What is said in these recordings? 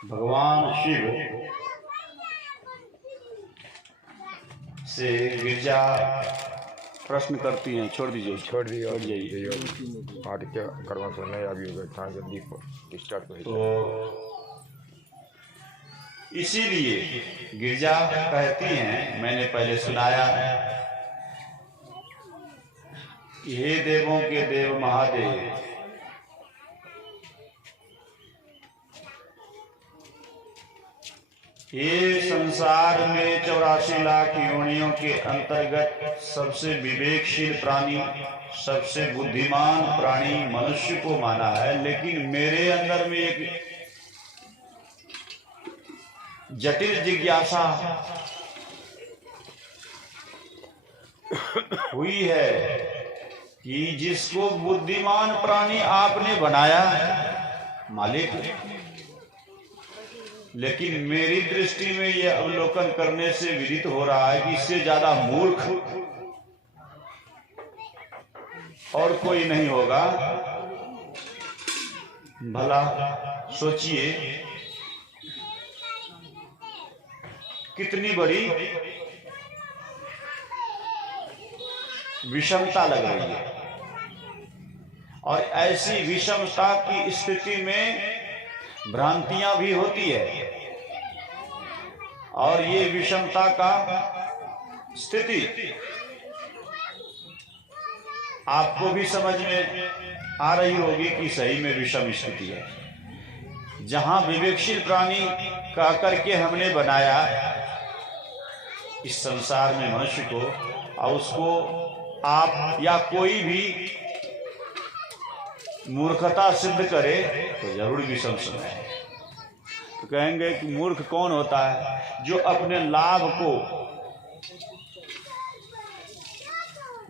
भगवान शिव से गिरजा प्रश्न करती हैं। छोड़ दीजिए, छोड़ दिए छोड़ जाइए। आदित्य कर्म से नया भी होगा था जल्दी स्टार्ट हो। तो इसीलिए गिरजा कहती हैं, मैंने पहले सुनाया, हे देवों के देव महादेव, ये संसार में 84 लाख योनियों के अंतर्गत सबसे विवेकशील प्राणी, सबसे बुद्धिमान प्राणी मनुष्य को माना है। लेकिन मेरे अंदर में एक जटिल जिज्ञासा हुई है कि जिसको बुद्धिमान प्राणी आपने बनाया मालिक, लेकिन मेरी दृष्टि में यह अवलोकन करने से विदित हो रहा है कि इससे ज्यादा मूर्ख और कोई नहीं होगा। भला सोचिए कितनी बड़ी विषमता लग रही है, और ऐसी विषमता की स्थिति में भ्रांतियां भी होती है। और ये विषमता का स्थिति आपको भी समझ में आ रही होगी कि सही में विषम स्थिति है। जहां विवेकशील प्राणी कह करके हमने बनाया इस संसार में मनुष्य को, और उसको आप या कोई भी मूर्खता सिद्ध करे तो जरूर विषम समय है। तो कहेंगे कि मूर्ख कौन होता है? जो अपने लाभ को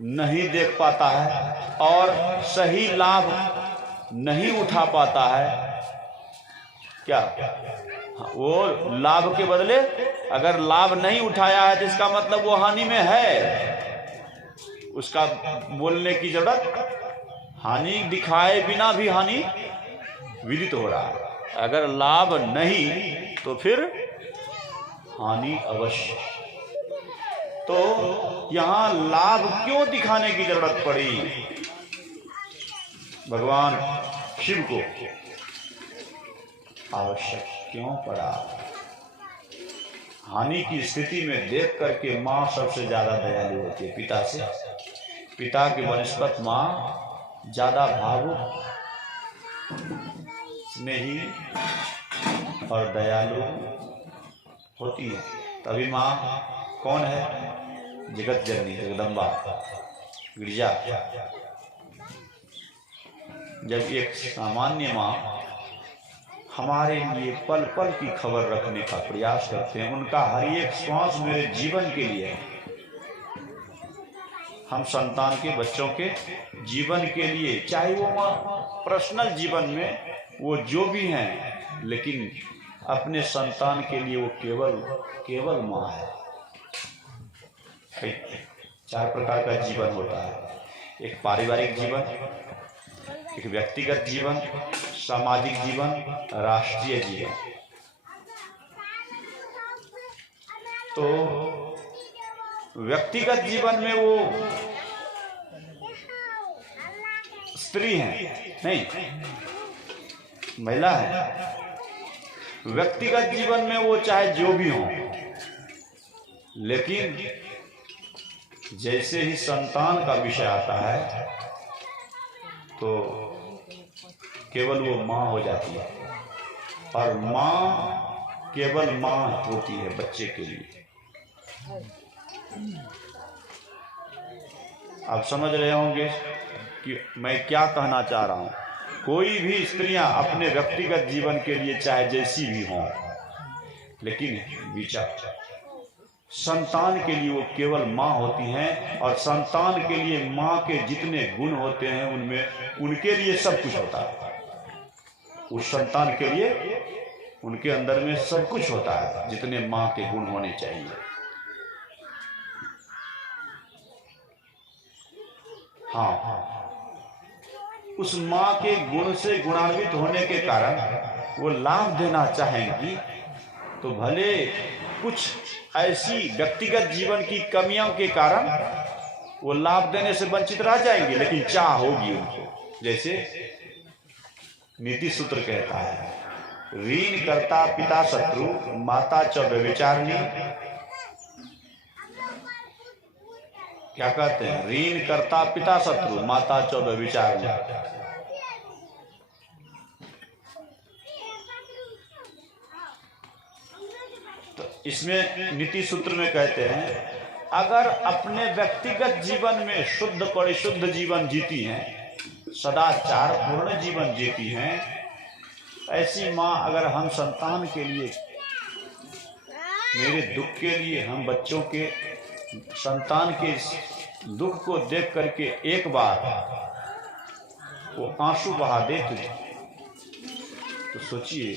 नहीं देख पाता है और सही लाभ नहीं उठा पाता है। क्या वो लाभ के बदले अगर लाभ नहीं उठाया है तो इसका मतलब वो हानि में है। उसका बोलने की जरूरत, हानि दिखाए बिना भी हानि विदित हो रहा है। अगर लाभ नहीं तो फिर हानि अवश्य। तो यहां लाभ क्यों दिखाने की जरूरत पड़ी भगवान शिव को? आवश्यक क्यों पड़ा? हानि की स्थिति में देख करके मां सबसे ज्यादा दयालु होती है पिता से। पिता की वनस्पत मां ज्यादा भावुक, स्नेही और दयालु होती है। तभी मां कौन है? जगत जननी जगदम्बा गिरजा। जब एक सामान्य मां हमारे लिए पल पल की खबर रखने का प्रयास करते हैं, उनका हर एक श्वास मेरे जीवन के लिए है। हम संतान के, बच्चों के जीवन के लिए, चाहे वो मां पर्सनल जीवन में वो जो भी हैं, लेकिन अपने संतान के लिए वो केवल मां है। 4 प्रकार का जीवन होता है। एक पारिवारिक जीवन, एक व्यक्तिगत जीवन, सामाजिक जीवन, राष्ट्रीय जीवन। तो व्यक्तिगत जीवन में वो स्त्री है, नहीं महिला है। व्यक्तिगत जीवन में वो चाहे जो भी हो, लेकिन जैसे ही संतान का विषय आता है तो केवल वो मां हो जाती है, और मां केवल मां होती है बच्चे के लिए। आप समझ रहे होंगे कि मैं क्या कहना चाह रहा हूं। कोई भी स्त्रियां अपने व्यक्तिगत जीवन के लिए चाहे जैसी भी हों, लेकिन विचार संतान के लिए वो केवल मां होती हैं, और संतान के लिए मां के जितने गुण होते हैं उनमें उनके लिए सब कुछ होता है। उस संतान के लिए उनके अंदर में सब कुछ होता है जितने मां के गुण होने चाहिए। हाँ, उस माँ के गुण से गुणान्वित होने के कारण वो लाभ देना चाहेंगी, तो भले कुछ ऐसी व्यक्तिगत जीवन की कमियों के कारण वो लाभ देने से वंचित रह जाएंगे, लेकिन चाह होगी उनको। जैसे नीति सूत्र कहता है, ऋण करता पिता शत्रु, माता च व्यभिचारिणी। क्या कहते हैं? ऋण करता पिता शत्रु, माता च व्यभिचारिणी। तो इसमें नीति सूत्र में कहते हैं, अगर अपने व्यक्तिगत जीवन में शुद्ध परिशुद्ध जीवन जीती हैं, सदाचार पूर्ण जीवन जीती हैं, ऐसी माँ अगर हम संतान के लिए, मेरे दुख के लिए, हम बच्चों के संतान के दुख को देख करके एक बार वो आंसू बहा दे, तो सोचिए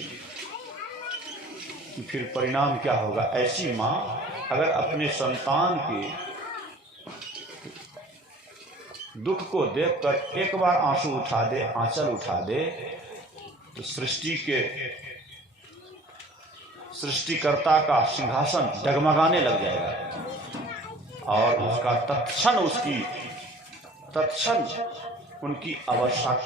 कि फिर परिणाम क्या होगा। ऐसी माँ अगर अपने संतान के दुख को देखकर एक बार आंसू उठा दे, आंचल उठा दे, तो सृष्टिकर्ता का सिंहासन डगमगाने लग जाएगा और उसका तत्क्षण उनकी आवश्यक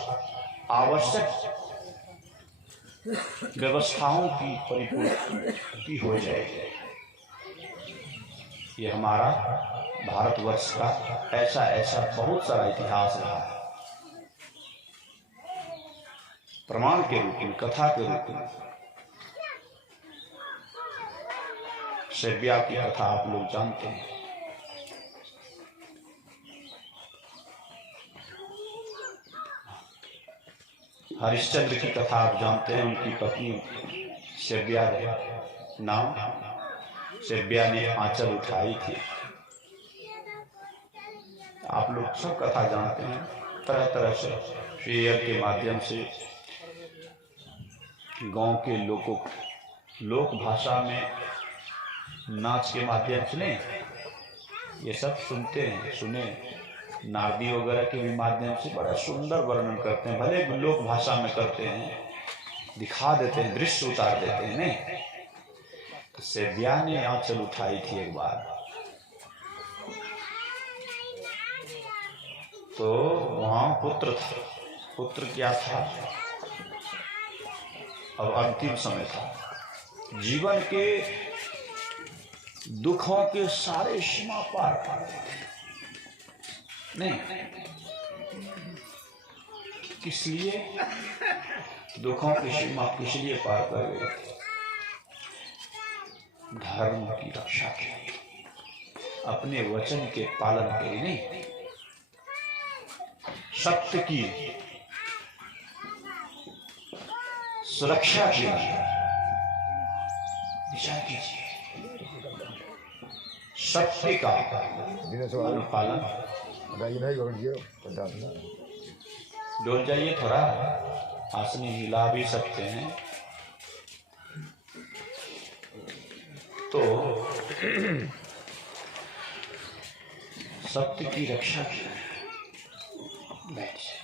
व्यवस्थाओं की परिपूर्ति हो जाएगी। ये हमारा भारतवर्ष का ऐसा बहुत सारा इतिहास रहा है, प्रमाण के रूप में, कथा के रूप में। सेव्या की कथा आप लोग जानते हैं। हरिश्चंद्र की कथा आप जानते हैं। उनकी पत्नी सेव्या नाम, सेव्या ने आंचल उठाई थी। आप लोग सब कथा जानते हैं। तरह तरह से शेयर के माध्यम से, गांव के लोक भाषा में, नाच के माध्यम से, नहीं, ये सब सुनते हैं, सुने। नारदी वगैरह के भी माध्यम से बड़ा सुंदर वर्णन करते हैं, भले लोक भाषा में करते हैं, दिखा देते हैं, दृश्य उतार देते हैं, नहीं। तो सेव्या ने आंचल उठाई थी एक बार, तो वहां पुत्र था। पुत्र क्या था? अब अंतिम समय था, जीवन के दुखों के सारे सीमा पार नहीं। किस लिए दुखों की सीमा किस लिए पार कर गए थे? धर्म की रक्षा के लिए, अपने वचन के पालन के लिए नहीं, सत्य की सुरक्षा के लिए। विचार कीजिए, सत्य का अनुपालन। डोल जाइए थोड़ा, आसनी हिला भी सकते हैं। तो सत्य की रक्षा की बैठ जाए।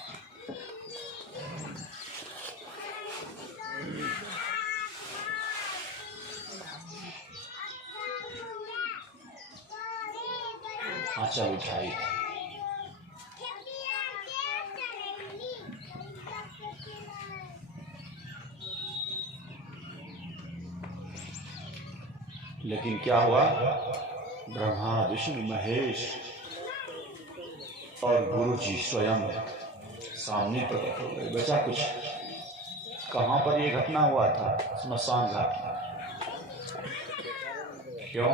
आंचल उठाई थी। लेकिन क्या हुआ? ब्रह्मा विष्णु महेश और गुरु जी स्वयं सामने प्रकट हो गए। बचा कुछ? कहाँ पर ये घटना हुआ था? स्मशान घाट में। क्यों?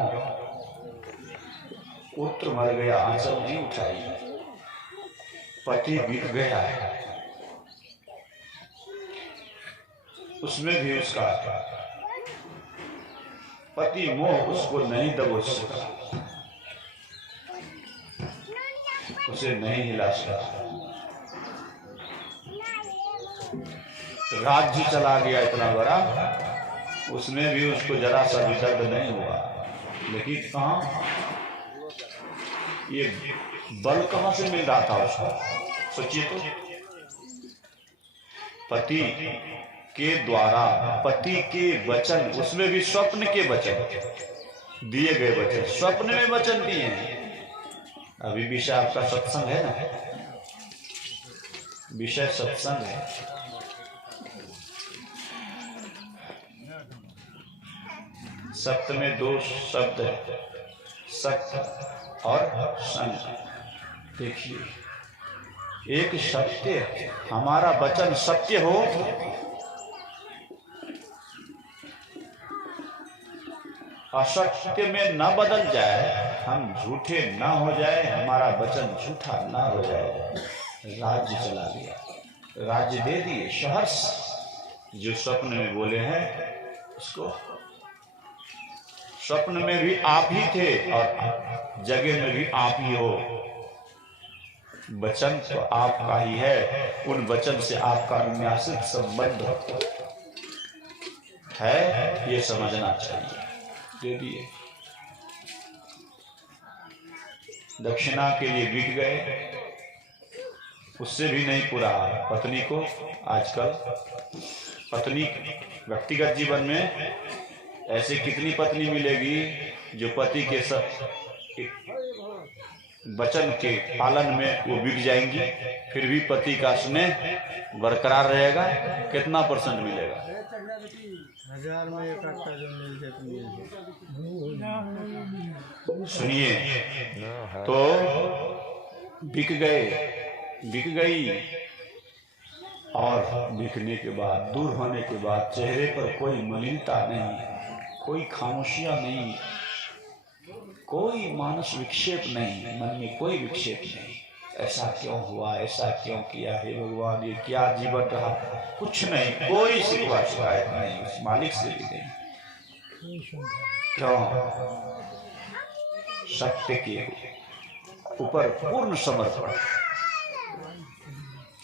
पुत्र मर गया, आंचल नहीं उठाई। पति बिक गया है, उसमें भी उसका पति मोह उसको नहीं दबोच सका, उसे नहीं हिला सका। राज्य चला गया इतना बड़ा, उसमें भी उसको जरा सा भी दर्द नहीं हुआ। लेकिन कहाँ ये बल कहाँ से मिल रहा था उसको? सोचिए तो, पति के द्वारा पति के वचन, उसमें भी स्वप्न के वचन दिए गए, वचन स्वप्न में वचन दिए हैं। अभी विषय आपका सत्संग है ना, विषय सत्संग है। सत्य में दो शब्द है, सत्य और संग। देखिए, एक सत्य, हमारा वचन सत्य हो, असत्य में न बदल जाए, हम झूठे न हो जाए, हमारा वचन झूठा न हो जाए। राज्य चला दिया, राज्य दे दिए, सहर्ष जो स्वप्न में बोले हैं उसको। स्वप्न में भी आप ही थे और जगह में भी आप ही हो। वचन तो आपका ही है, उन वचन से आपका अन्यासित संबंध है, ये समझना चाहिए। दे दिए, दक्षिणा के लिए बिक गए, उससे भी नहीं पूरा। पत्नी को आजकल, पत्नी व्यक्तिगत जीवन में ऐसे कितनी पत्नी मिलेगी जो पति के वचन के पालन में वो बिक जाएंगी, फिर भी पति का स्नेह बरकरार रहेगा। कितना % मिलेगा? 1000 में 1 का जो मिल जाए। सुनिए, तो बिक गए, बिक गई, और बिकने के बाद, दूर होने के बाद चेहरे पर कोई मलिनता नहीं, कोई खामोशियां नहीं, कोई मानस विक्षेप नहीं, मन में कोई विक्षेप नहीं। ऐसा क्यों हुआ, ऐसा क्यों किया, हे भगवान ये क्या जीवन रहा, कुछ नहीं, कोई शिकवा शिकायत नहीं, उस मालिक से भी नहीं। क्यों? सत्य के ऊपर पूर्ण समर्पण,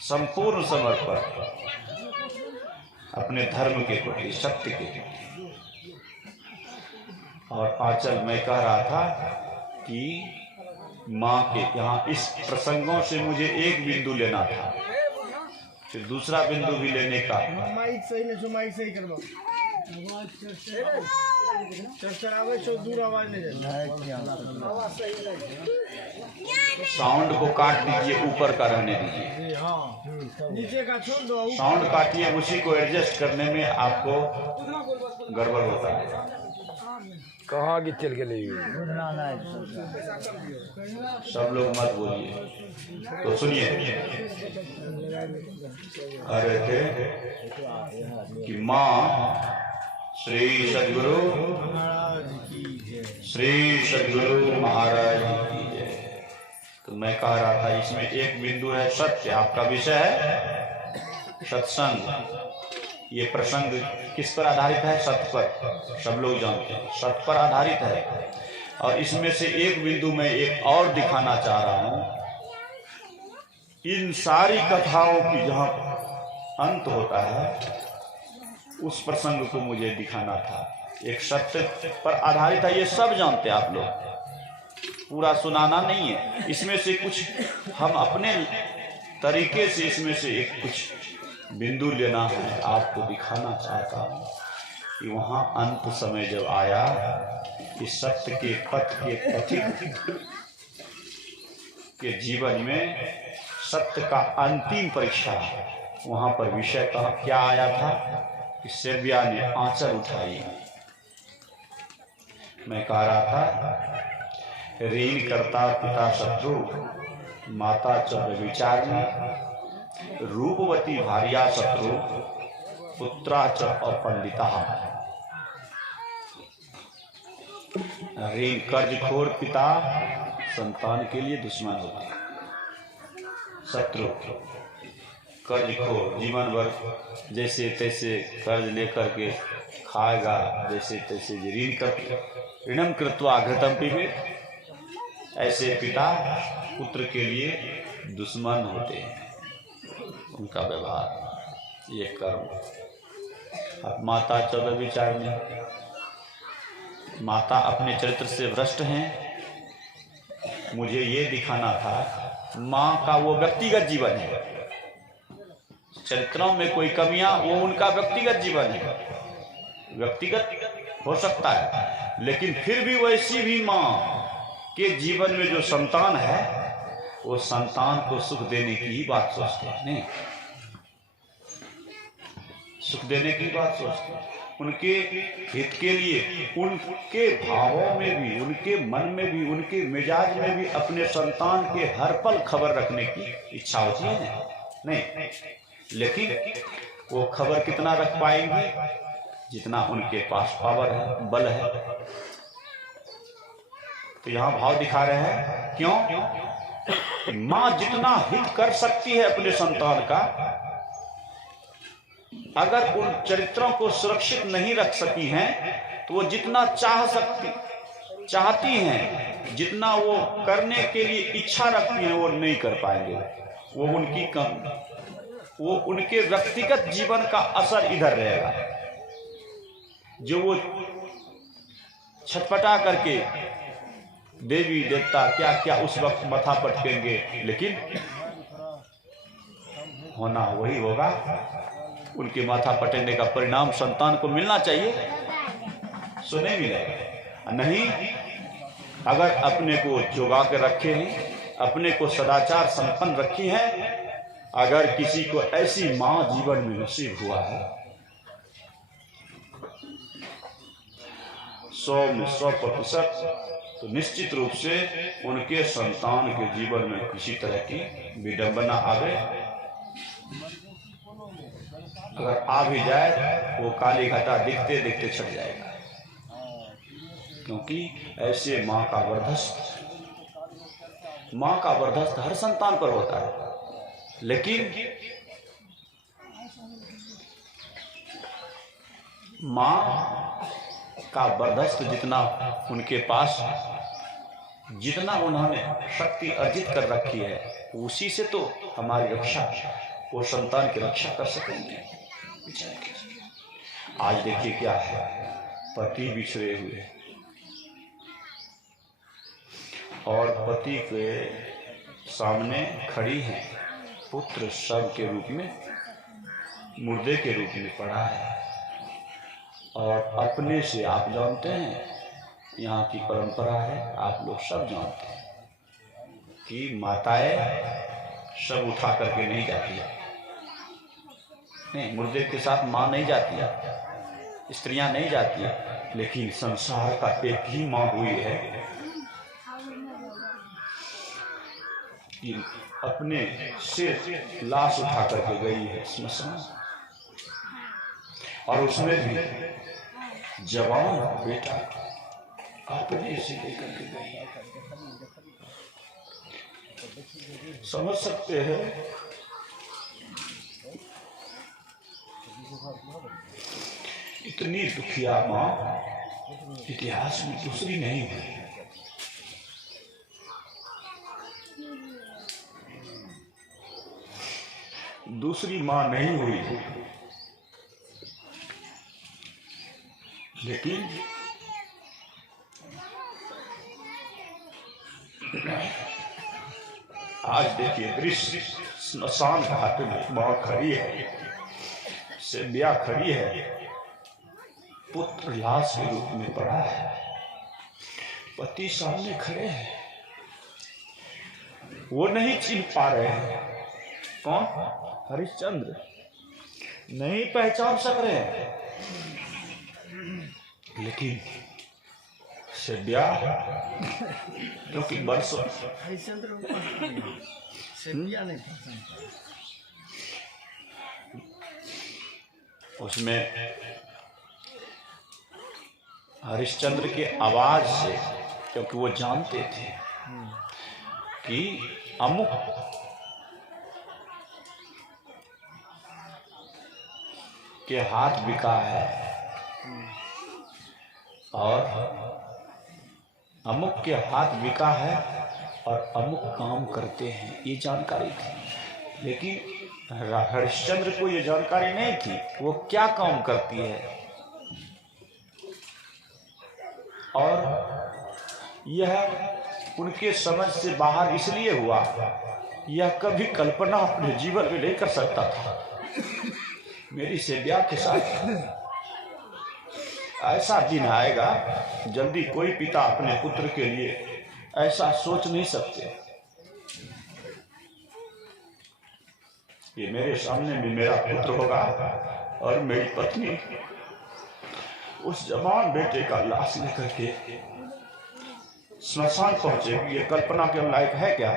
संपूर्ण समर्पण, अपने धर्म के प्रति, सत्य के प्रति। और आंचल, मैं कह रहा था कि माँ के यहाँ इस प्रसंगों से मुझे एक बिंदु लेना था, फिर दूसरा बिंदु भी लेने का। माइक सही नहीं, माइक सही करवाओ, चरचरावे सो दूर आवाज नहीं जाए, आवाज सही नहीं। साउंड को काट दीजिए, ऊपर का रहने दीजिए। हाँ, नीचे का छोड़ दो, साउंड काटिए, उसी को एडजस्ट करने में आपको गड़बड़ होता है। कहाँ की चल के ले सब लोग मत बोलिए। तो सुनिए, कह रहे थे कि माँ श्री सद्गुरु महाराज की जय। तो मैं कह रहा था इसमें एक बिंदु है सत्य, आपका विषय है सत्संग। ये प्रसंग किस पर आधारित है? सत्य पर, सब लोग जानते हैं, सत्य पर आधारित है। और इसमें से एक बिंदु मैं एक और दिखाना चाह रहा हूं। इन सारी कथाओं की जहां अंत होता है, उस प्रसंग को मुझे दिखाना था। एक सत्य पर आधारित है, ये सब जानते हैं आप लोग, पूरा सुनाना नहीं है। इसमें से कुछ हम अपने तरीके से, इसमें से एक कुछ बिंदु लेना है, आपको दिखाना चाहता हूं कि वहां अंत समय जब आया, इस सत्य के पथ के पथिक के जीवन में सत्य का अंतिम परीक्षा, वहां पर विषय का क्या आया था कि सेव्या ने आंचल उठाई। मैं कह रहा था, ऋण करता पिता शत्रु, माता च व्यभिचारिणी, रूपवती भार्या शत्रु, पुत्रा च अपंडिता। ऋण, कर्जखोर पिता संतान के लिए दुश्मन होते हैं। शत्रु, कर्जखोर, जीवन भर जैसे तैसे कर्ज लेकर के खाएगा, जैसे तैसे ऋणम कृत्वा घृतम पिबेत। ऐसे पिता पुत्र के लिए दुश्मन होते हैं, उनका व्यवहार, ये कर्म। अब माता च व्यभिचारिणी, माता अपने चरित्र से भ्रष्ट हैं। मुझे ये दिखाना था, माँ का वो व्यक्तिगत जीवन है, चरित्रों में कोई कमियां, वो उनका व्यक्तिगत जीवन है, व्यक्तिगत हो सकता है, लेकिन फिर भी वैसी भी माँ के जीवन में जो संतान है वो संतान को सुख देने की ही बात सोचते हैं, नहीं, सुख देने की बात सोचते हैं, उनके हित के लिए, उनके भावों में भी, उनके मन में भी, उनके मिजाज में भी अपने संतान के हर पल खबर रखने की इच्छा होती है नहीं, लेकिन वो खबर कितना रख पाएंगे, जितना उनके पास पावर है, बल है। तो यहां भाव दिखा रहे हैं, क्यों? मां जितना हित कर सकती है अपने संतान का, अगर उन चरित्रों को सुरक्षित नहीं रख सकी हैं तो वो जितना चाहती हैं, जितना वो करने के लिए इच्छा रखती हैं, वो नहीं कर पाएंगे। वो उनके व्यक्तिगत जीवन का असर इधर रहेगा, जो वो छटपटा करके देवी देवता क्या क्या उस वक्त माथा पटकेंगे, लेकिन होना वही होगा। उनके माथा पटकने का परिणाम संतान को मिलना चाहिए, सो नहीं मिलेगा। नहीं, अगर अपने को जोगा के रखे हैं, अपने को सदाचार संपन्न रखी है, अगर किसी को ऐसी मां जीवन में नसीब हुआ है, 100 में 100%, तो निश्चित रूप से उनके संतान के जीवन में किसी तरह की विडंबना आवे, अगर आ भी जाए वो काली घटा दिखते दिखते छट जाएगा, क्योंकि ऐसे मां का वर्धस्त हर संतान पर होता है, लेकिन मां का वर्धस्त जितना उनके पास, जितना उन्होंने शक्ति अर्जित कर रखी है, उसी से तो हमारी रक्षा, वो संतान की रक्षा कर सकेंगे। आज देखिए क्या है, पति बिछड़े हुए और पति के सामने खड़ी है, पुत्र शव के रूप में, मुर्दे के रूप में पड़ा है, और अपने से आप जानते हैं, यहाँ की परंपरा है, आप लोग सब जानते हैं कि माताएं शव उठा करके नहीं जाती है, नहीं, मुर्दे के साथ मां नहीं जाती है, स्त्रियां नहीं जाती है, लेकिन संसार का एक ही मां हुई है कि अपने से लाश उठा करके गई है स्मशान, और उसमें भी जवान बेटा अपने से लेकर के गई। समझ सकते हैं इतनी दुखिया मां इतिहास में दूसरी नहीं हुई। दूसरी मां नहीं हुई, लेकिन आज देखिए दृश्य, स्मशान घाट में मां खड़ी है, सेबिया खड़ी है, पुत्र लाश के रूप में पड़ा है, पति सामने खड़े हैं, वो नहीं चिन्ह पा रहे हैं, कौन? हरिश्चंद्र नहीं पहचान सक रहे हैं, लेकिन सेबिया क्योंकि बरसों उसमें हरिश्चंद्र के आवाज से, क्योंकि वो जानते थे कि अमुक के हाथ बिका है और अमुक के हाथ बिका है और अमुक काम करते हैं, ये जानकारी थी। लेकिन हरिश्चंद्र को ये जानकारी नहीं थी वो क्या काम करती है, और यह उनके समझ से बाहर इसलिए हुआ, यह कभी कल्पना अपने जीवन में नहीं कर सकता था मेरी सेव्या के साथ ऐसा दिन आएगा, जल्दी कोई पिता अपने पुत्र के लिए ऐसा सोच नहीं सकते। ये मेरे सामने में मेरा पुत्र होगा और मेरी पत्नी उस जवान बेटे का लाश लेकर के स्मशान पहुंचेगी। ये कल्पना के लायक है क्या?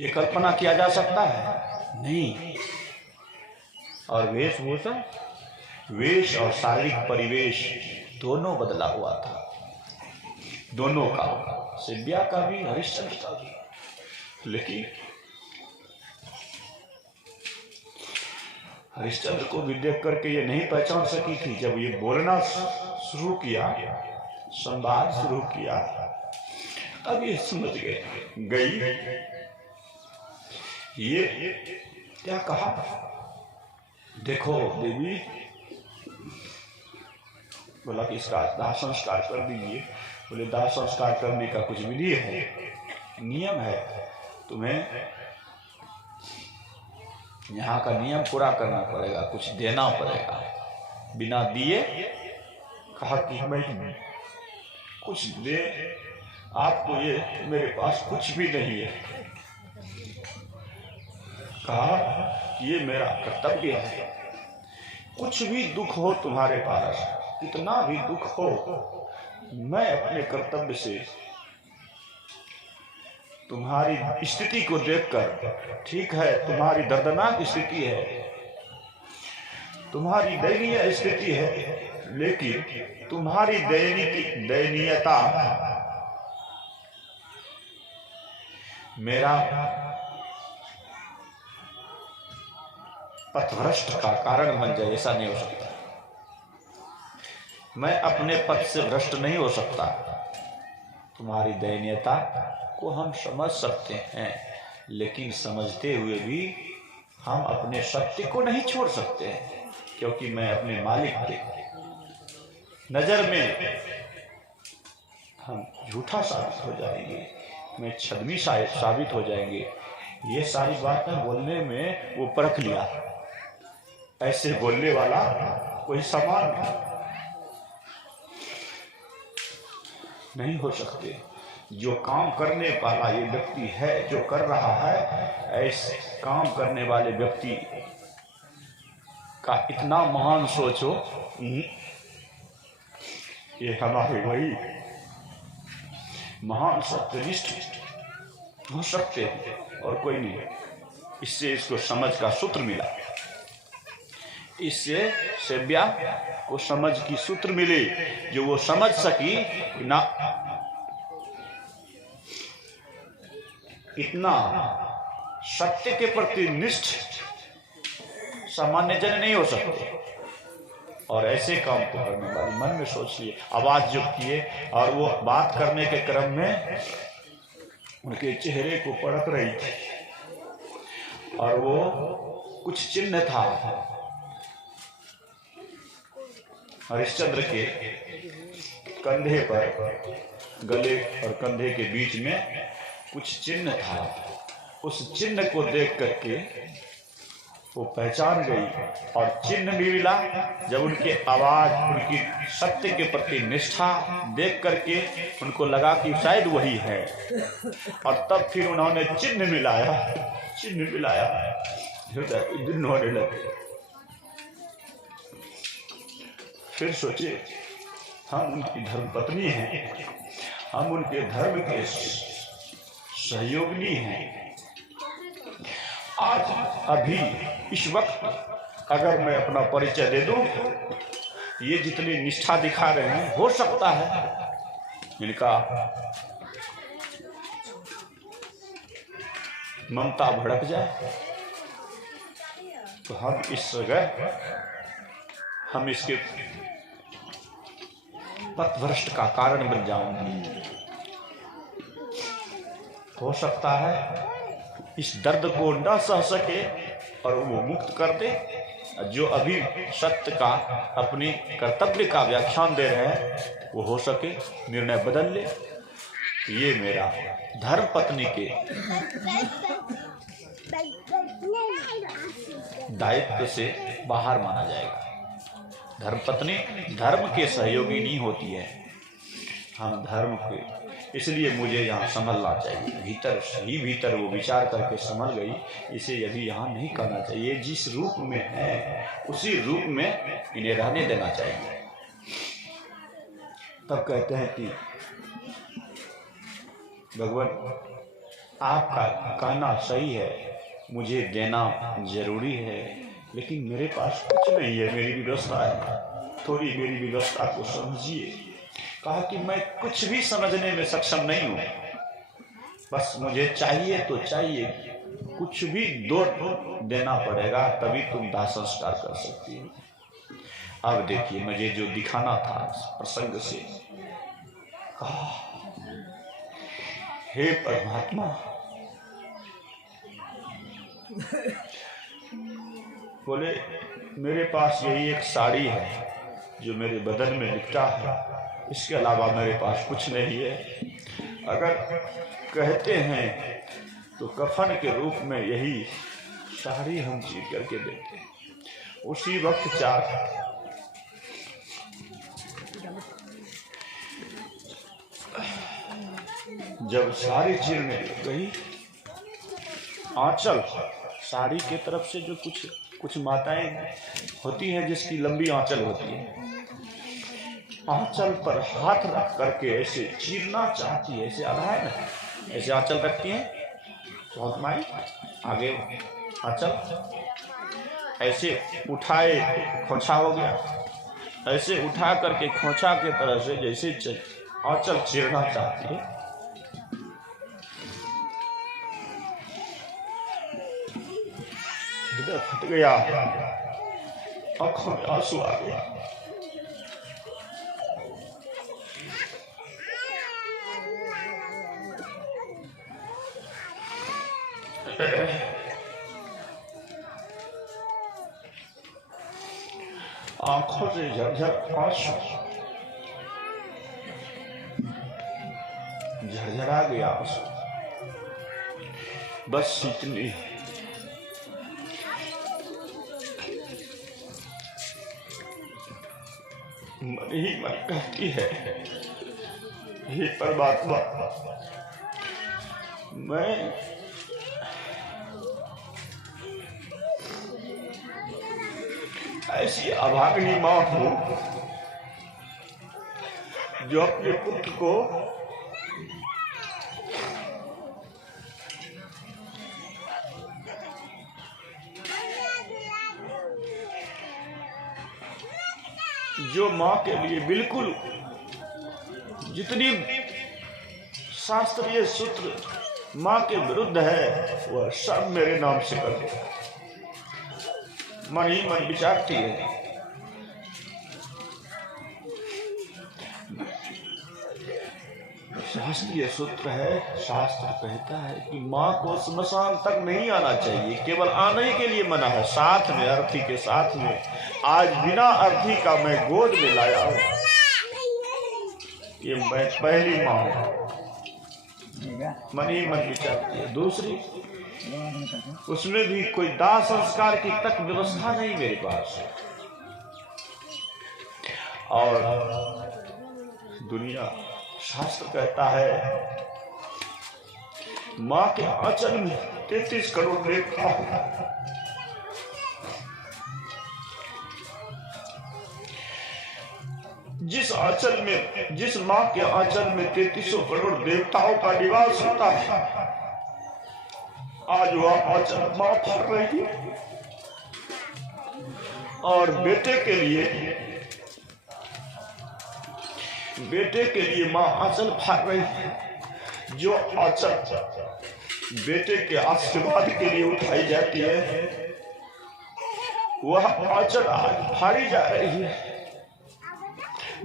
ये कल्पना किया जा सकता है? नहीं। और वेशभूषा, वेश और शारीरिक परिवेश दोनों बदला हुआ था, दोनों का, सेव्या का भी, हरिश्चंद्र का भी। लेकिन हरिश्चंद्र को भी देख करके ये नहीं पहचान सकी थी। जब ये बोलना शुरू किया, संवाद शुरू किया, तब ये समझ गई ये क्या कहा। देखो देवी, बोला कि इसका दाह संस्कार कर दीजिए। बोले दाह संस्कार करने का कुछ विधि है, नियम है, तुम्हें यहाँ का नियम पूरा करना पड़ेगा, कुछ देना पड़ेगा। बिना दिए, कहा कि हमें कुछ दे आपको, ये मेरे पास कुछ भी नहीं है। कहा कि ये मेरा कर्तव्य है, कुछ भी दुख हो तुम्हारे पास, कितना भी दुख हो, मैं अपने कर्तव्य से तुम्हारी स्थिति को देखकर, ठीक है तुम्हारी दर्दनाक स्थिति है, तुम्हारी दयनीय स्थिति है, लेकिन तुम्हारी दयनीयता मेरा पथभ्रष्ट का कारण बन जाए, ऐसा नहीं हो सकता। मैं अपने पथ से भ्रष्ट नहीं हो सकता। तुम्हारी दयनीयता को हम समझ सकते हैं, लेकिन समझते हुए भी हम अपने सत्य को नहीं छोड़ सकते हैं, क्योंकि मैं अपने मालिक के नजर में हम झूठा साबित हो जाएंगे, मैं छद्मी साबित हो जाएंगे। ये सारी बातें बोलने में वो परख लिया, ऐसे बोलने वाला कोई समान नहीं हो सकते। जो काम करने वाला ये व्यक्ति है, जो कर रहा है, ऐसे काम करने वाले व्यक्ति का इतना महान सोचो, ये हमारे वही महान सत्यनिष्ठ हो सकते हैं और कोई नहीं। इससे इसको समझ का सूत्र मिला, इससे सेव्या को समझ की सूत्र मिले, जो वो समझ सकी ना इतना सत्य के प्रति निष्ठ सामान्य जन नहीं हो सकते। और ऐसे काम को करने वाली मन में सोच लिए, आवाज जो किए, और वो बात करने के क्रम में उनके चेहरे को परख रही थी, और वो कुछ चिन्ह था हरिश्चंद्र के कंधे पर, गले और कंधे के बीच में कुछ चिन्ह था। उस चिन्ह को देख करके वो पहचान गई, और चिन्ह भी मिला जब उनकी आवाज, उनकी सत्य के प्रति निष्ठा देख करके उनको लगा कि शायद वही है। और तब फिर उन्होंने चिन्ह मिलाया, हृदय दिन होने लगे। फिर सोचे, हम उनकी धर्मपत्नी हैं, हम उनके धर्म के सहयोगिनी हैं। आज अभी इस वक्त अगर मैं अपना परिचय दे दूं, ये जितनी निष्ठा दिखा रहे हैं, हो सकता है इनका ममता भड़क जाए, तो हम इस जगह हम इसके पथभ्रष्ट का कारण बन जाऊंगी। हो सकता है इस दर्द को न सह सके और वो मुक्त कर दे। जो अभी सत्य का, अपनी कर्तव्य का व्याख्यान दे रहे हैं, वो हो सके निर्णय बदल ले। ये मेरा धर्म पत्नी के दायित्व से बाहर माना जाएगा। धर्मपत्नी धर्म के सहयोगी नहीं होती है, हम धर्म के, इसलिए मुझे यहाँ संभलना चाहिए। भीतर ही भीतर वो विचार करके संभल गई, इसे अभी यहाँ नहीं करना चाहिए, जिस रूप में है उसी रूप में इन्हें रहने देना चाहिए। तब कहते हैं कि भगवान आपका कहना सही है, मुझे देना जरूरी है, लेकिन मेरे पास कुछ नहीं है, मेरी व्यवस्था है, थोड़ी मेरी व्यवस्था को समझिए। कहा कि मैं कुछ भी समझने में सक्षम नहीं हूं, बस मुझे चाहिए तो चाहिए, कुछ भी दो देना पड़ेगा तभी तुम दाह संस्कार कर सकती हो। अब देखिए मुझे जो दिखाना था प्रसंग से, कहा हे परमात्मा, बोले मेरे पास यही एक साड़ी है जो मेरे बदन में लिपटा है, इसके अलावा मेरे पास कुछ नहीं है। अगर कहते हैं तो कफन के रूप में यही साड़ी हम चीर करके देते हैं। उसी वक्त जब साड़ी चीरने लग गई, आंचल साड़ी के तरफ से जो कुछ माताएं होती हैं जिसकी लंबी आंचल होती है, आंचल पर हाथ रख करके ऐसे चीरना चाहती है, ऐसे आधा है ना, ऐसे आंचल रखती है बहुत माई आगे आंचल ऐसे उठाए, खोछा हो गया, ऐसे उठा करके खोछा के तरह से जैसे आंचल चीरना चाहती है, हृदय फट गया, आंखों में आंसू आ गया। आंखों से झरझर आंसू, झरझरा गया आंसू, बस इतनी। मन ही मन कहती है, हे परमात्मा, मैं ऐसी अभागिनी मां हूं जो अपने पुत्र को जो मां के लिए बिल्कुल जितनी शास्त्रीय सूत्र मां के विरुद्ध है वह सब मेरे नाम से कर दे। मन ही मन विचारती है, शास्त्रीय सूत्र है, शास्त्र कहता है कि मां को स्मशान तक नहीं आना चाहिए, केवल आने के लिए मना है, साथ में अर्थी के साथ में। आज बिना अर्थी का मैं गोद में लाया हूं, ये मैं पहली मां हूं। मन ही मन विचारती है। दूसरी, उसमें भी कोई दाह संस्कार की तक व्यवस्था नहीं मेरे पास है, और दुनिया शास्त्र कहता है मां के आंचल में 33 करोड़ देवता हूं। जिस मां के आंचल में 33 करोड़ देवताओं का निवास होता है, आज वह आंचल मां फर रही है, और बेटे के लिए मां आंचल फाड़ रही है। जो आंचल बेटे के आशीर्वाद के लिए उठाई जाती है, वह आंचल आज फाड़ी जा रही है,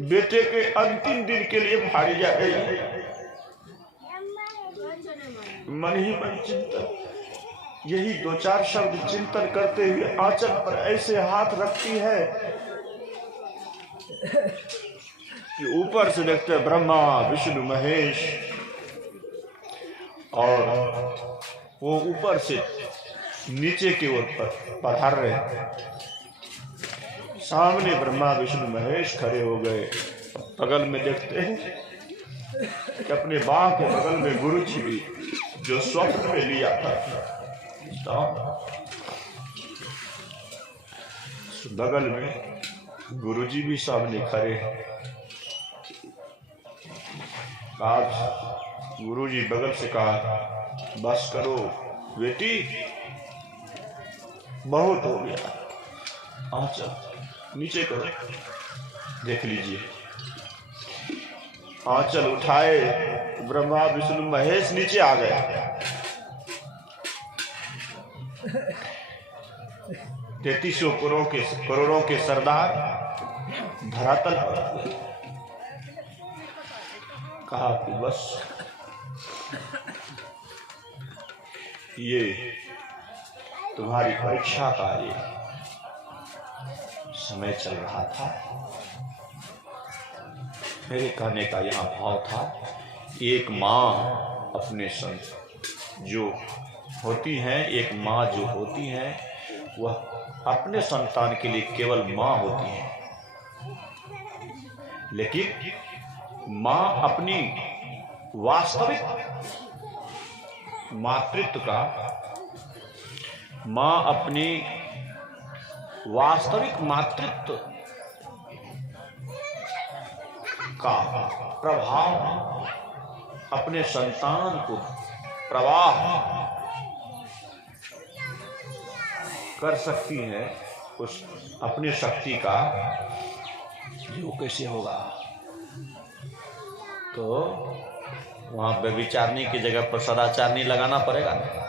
बेटे के अंतिम दिन के लिए फाड़ी जा रही है। मन ही मन चिंतन, यही 2-4 शब्द चिंतन करते हुए आंचल पर ऐसे हाथ रखती है कि ऊपर से देखते ब्रह्मा विष्णु महेश, और वो ऊपर से नीचे की ओर पधार रहे हैं। सामने ब्रह्मा विष्णु महेश खड़े हो गए। बगल में देखते हैं कि अपने बाँ के बगल में गुरु जी भी, जो स्वप्न में लिया था, बगल में गुरु जी भी सामने खड़े हैं। आज गुरु जी बगल से कहा, बस करो बेटी, बहुत हो गया, आंचल नीचे करो, देख लीजिए। आंचल उठाए, ब्रह्मा विष्णु महेश नीचे आ गए। 3300 करोड़ों के सरदार धरातल पर। कहा कि बस ये तुम्हारी परीक्षा का ये समय चल रहा था। मेरे कहने का यहाँ भाव था, एक माँ अपने संत जो होती हैं, एक माँ जो होती हैं, वह अपने संतान के लिए केवल माँ होती है, लेकिन माँ अपनी वास्तविक मातृत्व का, माँ अपनी वास्तविक मातृत्व का प्रभाव अपने संतान को प्रवाह कर सकती है। उस अपनी शक्ति का जो कैसे होगा, तो वहां व्यभिचारणी की जगह पर सदाचारणी लगाना पड़ेगा ना।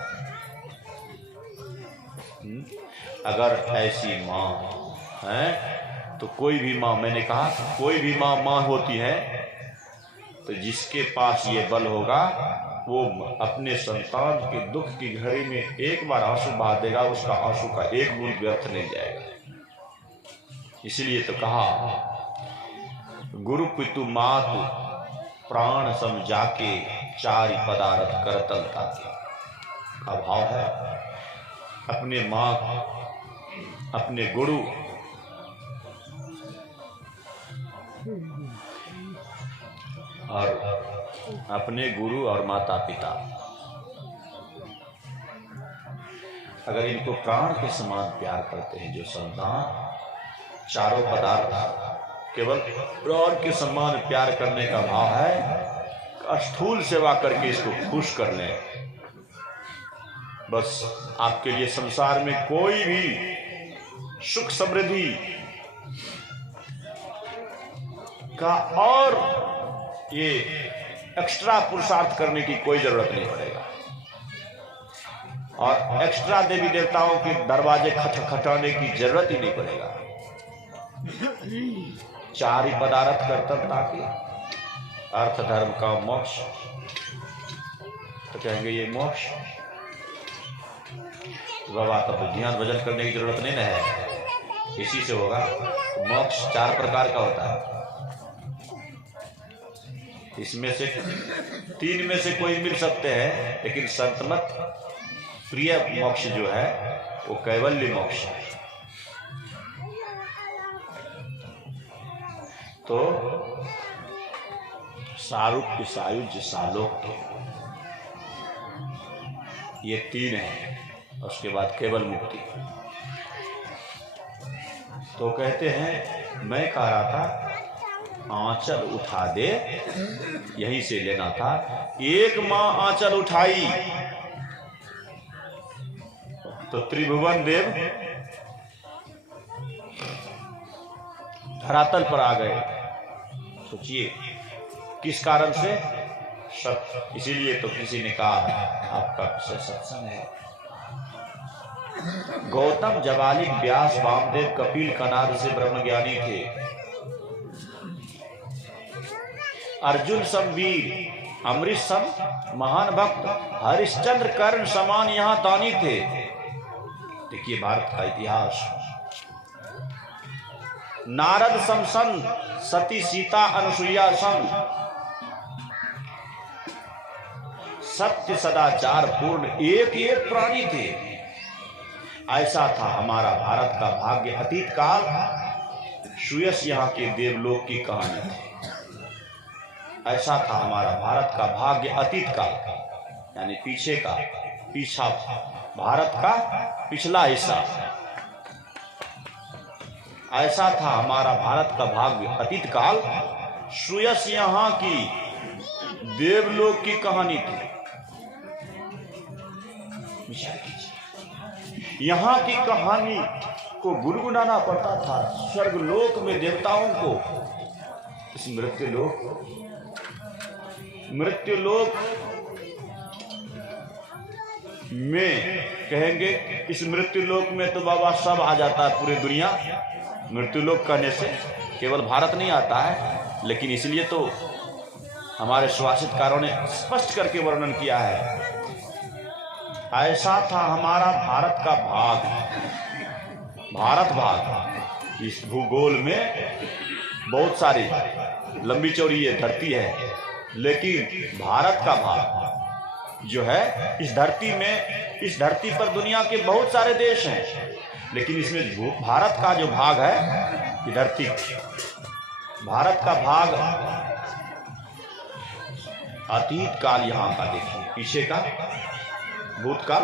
अगर ऐसी माँ है तो कोई भी माँ, मैंने कहा कोई भी माँ होती है, तो जिसके पास ये बल होगा वो अपने संतान के दुख की घड़ी में एक बार आंसू बहा देगा, उसका आंसू का एक बूंद व्यर्थ नहीं जाएगा। इसलिए तो कहा, गुरु पितु मातु प्राण सम जाके, चारि पदार्थ करतल ताके। का भाव है, अपने माँ, अपने गुरु, और अपने गुरु और माता पिता, अगर इनको प्राण के समान प्यार करते हैं जो संतान, चारों पदार्थ केवल प्राण के समान प्यार करने का भाव है, स्थूल सेवा करके इसको खुश कर लें। बस आपके लिए संसार में कोई भी सुख समृद्धि का और ये एक्स्ट्रा पुरुषार्थ करने की कोई जरूरत नहीं पड़ेगा, और एक्स्ट्रा देवी देवताओं के दरवाजे खटखटाने की जरूरत ही नहीं पड़ेगा। चार ही पदार्थ कर्तव्य ताकि अर्थ धर्म का मोक्ष, तो कहेंगे ये मोक्ष, बाबा तब ध्यान भजन करने की जरूरत नहीं ना है, इसी से होगा। मोक्ष 4 प्रकार का होता है, इसमें से 3 में से कोई मिल सकते हैं, लेकिन संतमत प्रिय मोक्ष जो है वो कैवल्य मोक्ष है। तो सारूप्य, सायुज्य, सालोक्य, ये 3 हैं, उसके बाद केवल मुक्ति। तो कहते हैं, मैं कह रहा था आंचल उठा दे, यहीं से लेना था। एक माँ आंचल उठाई तो त्रिभुवन देव धरातल पर आ गए। सोचिए किस कारण से? सत्य। इसीलिए तो किसी ने कहा आपका विषय सत्संग है। गौतम, जवालिक, व्यास, वामदेव, कपिल, कनाद से ब्रह्मज्ञानी थे। अर्जुन सम वीर, अमरीश सम महान भक्त, हरिश्चंद्र, कर्ण समान यहाँ दानी थे। देखिए भारत का इतिहास। नारद सम संत, सती सीता अनुसुईया सम, सत्य सदाचार पूर्ण एक एक प्राणी थे। ऐसा था हमारा भारत का भाग्य अतीत काल, सुयस यहाँ के देवलोक की कहानी थी। ऐसा था हमारा भारत का भाग्य अतीत काल, यानी पीछा भारत का पिछला हिस्सा। ऐसा था हमारा भारत का भाग्य अतीत काल, सुयस यहाँ की देवलोक की कहानी थी। यहाँ की कहानी को गुनगुनाना पड़ता था स्वर्गलोक में देवताओं को। इस मृत्युलोक में कहेंगे, इस मृत्युलोक में तो बाबा सब आ जाता है, पूरी दुनिया। मृत्युलोक कहने से केवल भारत नहीं आता है, लेकिन इसलिए तो हमारे सुभाषितकारों ने स्पष्ट करके वर्णन किया है। ऐसा था हमारा भारत का भाग। इस भूगोल में बहुत सारी लंबी चौड़ी ये धरती है, लेकिन भारत का भाग जो है, इस धरती पर दुनिया के बहुत सारे देश हैं, लेकिन इसमें भारत का जो भाग है, ये धरती भारत का भाग अतीत काल यहाँ का देखिए, पीछे का भूतकाल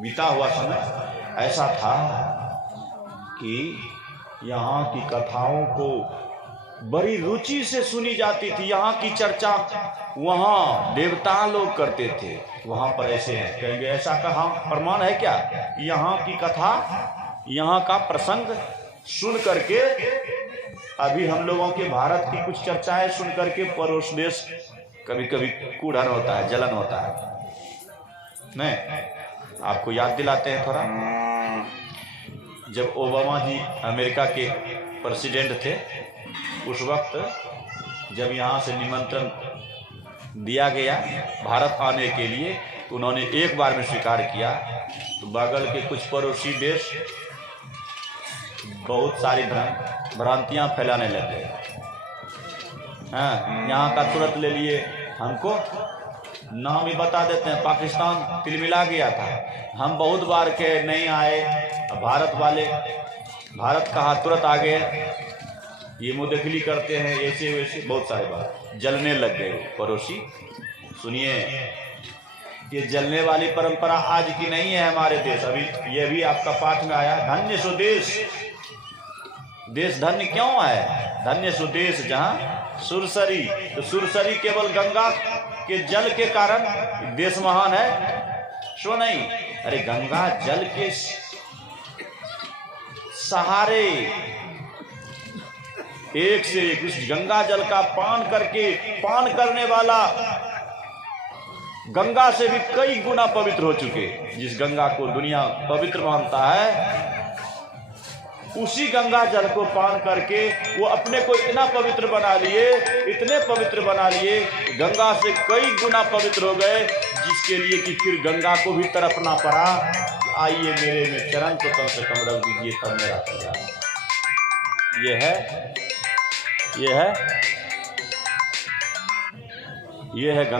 बीता हुआ समय ऐसा था कि यहाँ की कथाओं को बड़ी रुचि से सुनी जाती थी। यहाँ की चर्चा वहाँ देवता लोग करते थे। वहाँ पर ऐसे हैं, कहेंगे ऐसा कहा प्रमाण है क्या? यहाँ की कथा, यहाँ का प्रसंग सुन करके, अभी हम लोगों के भारत की कुछ चर्चाएं सुन करके पड़ोस देश कभी कभी कूढ़न होता है, जलन होता है। नहीं, आपको याद दिलाते हैं थोड़ा। जब ओबामा जी अमेरिका के प्रेसिडेंट थे, उस वक्त जब यहाँ से निमंत्रण दिया गया भारत आने के लिए, तो उन्होंने एक बार में स्वीकार किया। तो बगल के कुछ पड़ोसी देश बहुत सारी भ्रांतियां फैलाने लगे। हाँ, यहाँ का तुरंत ले लिए, हमको नाम ही बता देते हैं, पाकिस्तान तिलमिला गया था। हम बहुत बार के नहीं आए, भारत कहा तुरंत आ गए, ये मुंहदेखली करते हैं, ऐसे वैसे बहुत सारे बात जलने लग गए पड़ोसी। सुनिए, ये जलने वाली परंपरा आज की नहीं है हमारे देश। अभी ये भी आपका पाठ में आया, धन्य सो देश धन्य क्यों है? धन्य सो देश जहाँ सुरसरी, तो सुरसरी केवल गंगा के जल के कारण देश महान है, सो नहीं। अरे गंगा जल के सहारे एक से एक उस गंगा जल का पान करने वाला गंगा से भी कई गुना पवित्र हो चुके। जिस गंगा को दुनिया पवित्र मानता है, उसी गंगा जल को पान करके वो अपने को इतना पवित्र बना लिए, इतने पवित्र बना लिए, गंगा से कई गुना पवित्र हो गए, जिसके लिए कि फिर गंगा को भी तड़पना पड़ा। आइए मेरे में चरण तो कम से कम रख दीजिए, तब मेरा कल्याण। ये है गंगा।